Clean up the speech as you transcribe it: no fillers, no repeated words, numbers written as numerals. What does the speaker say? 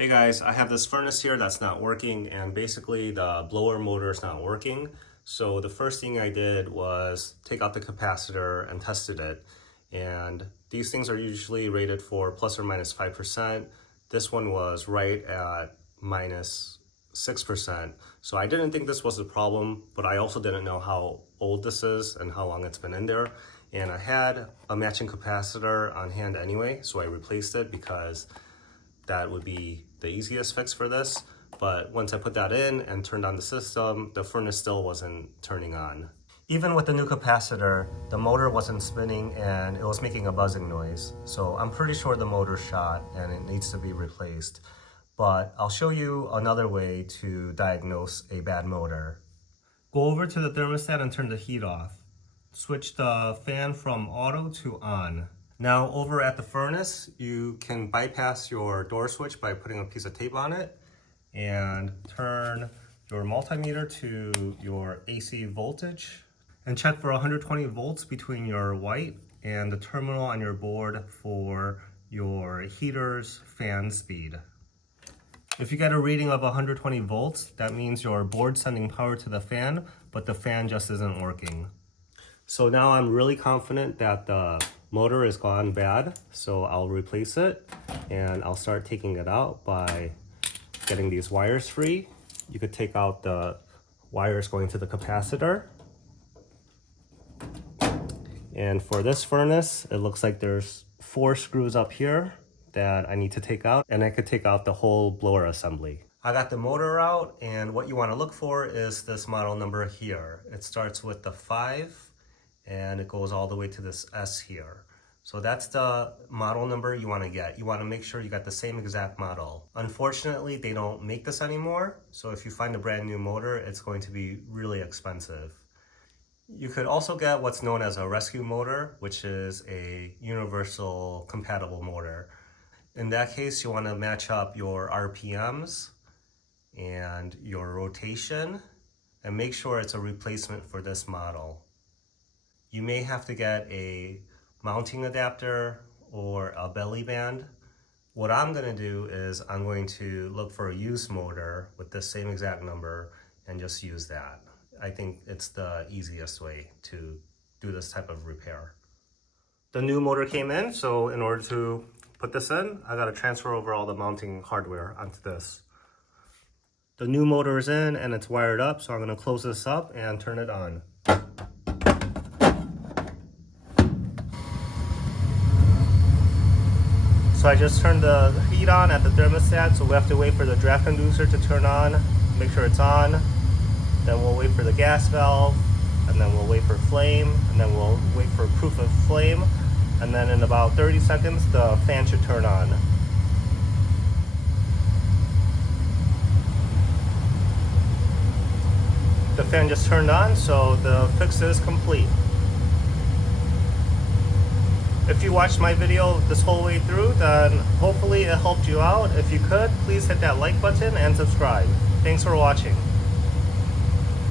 Hey guys, I have this furnace here that's not working, and basically the blower motor is not working. So the first thing I did was take out the capacitor and tested it. And these things are usually rated for plus or minus 5%. This one was right at minus 6%. So I didn't think this was a problem, but I also didn't know how old this is and how long it's been in there. And I had a matching capacitor on hand anyway, so I replaced it because that would be the easiest fix for this. But once I put that in and turned on the system, the furnace still wasn't turning on. Even with the new capacitor, the motor wasn't spinning and it was making a buzzing noise. So I'm pretty sure the motor's shot and it needs to be replaced. But I'll show you another way to diagnose a bad motor. Go over to the thermostat and turn the heat off. Switch the fan from auto to on. Now over at the furnace, you can bypass your door switch by putting a piece of tape on it and turn your multimeter to your AC voltage and check for 120 volts between your white and the terminal on your board for your heater's fan speed. If you get a reading of 120 volts, that means your board's sending power to the fan, but the fan just isn't working. So now I'm really confident that the motor is gone bad, so I'll replace it and I'll start taking it out by getting these wires free. You could take out the wires going to the capacitor. And for this furnace, it looks like there's 4 screws up here that I need to take out, and I could take out the whole blower assembly. I got the motor out, and what you want to look for is this model number here. It starts with the 5 and it goes all the way to this S here. So that's the model number you want to get. You want to make sure you got the same exact model. Unfortunately, they don't make this anymore, so if you find a brand new motor, it's going to be really expensive. You could also get what's known as a rescue motor, which is a universal compatible motor. In that case, you want to match up your RPMs and your rotation and make sure it's a replacement for this model. You may have to get a mounting adapter or a belly band. What I'm going to do is I'm going to look for a used motor with the same exact number and just use that. I think it's the easiest way to do this type of repair. The new motor came in, so in order to put this in, I got to transfer over all the mounting hardware onto this. The new motor is in and it's wired up, so I'm going to close this up and turn it on. So I just turned the heat on at the thermostat, so we have to wait for the draft conducer to turn on, make sure it's on. Then we'll wait for the gas valve, and then we'll wait for flame, and then we'll wait for proof of flame. And then in about 30 seconds, the fan should turn on. The fan just turned on, so the fix is complete. If you watched my video this whole way through, then hopefully it helped you out. If you could, please hit that like button and subscribe. Thanks for watching.